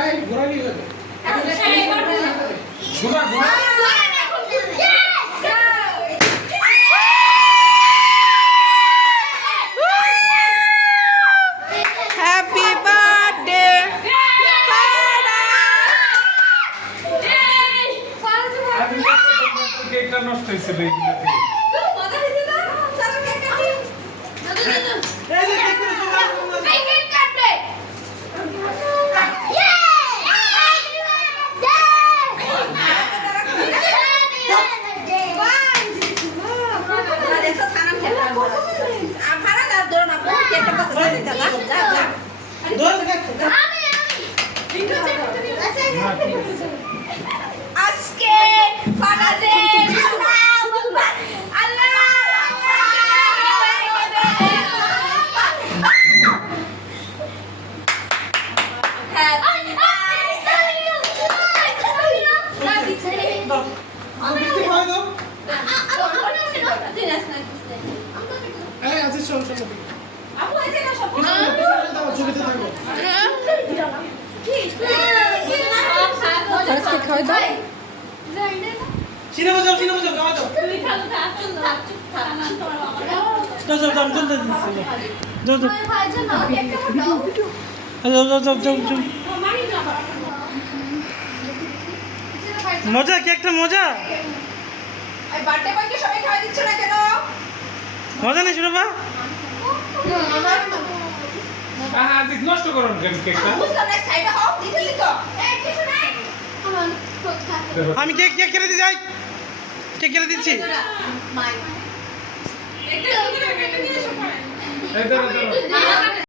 এই ঘোরা নিয়ে যাবে ঘোরা ঘোরা হ্যাপি বার্থডে কেকটা নষ্ট হয়েছে বেইটাতে আজকে ফারাদে আল্লাহ আজকে খাওয়া দাও সিনেমা যাও খাওয়া দাও যাও যাও যাও চলতে দিচ্ছি যাও যাও যাও মজা কেকটা মজা বার্থডে বয়কে সবাই খাওয়া দিচ্ছ না কেন? মজা নেই শুনে বা আজ নষ্ট করুন কেকটা বুঝলাম না, সাইডে হও, দিতেছি তো। এই কিছু নাই। আমি কেক কেক কেটে দিই যাই কেক কেটে দিচ্ছি মাই। এই ধরো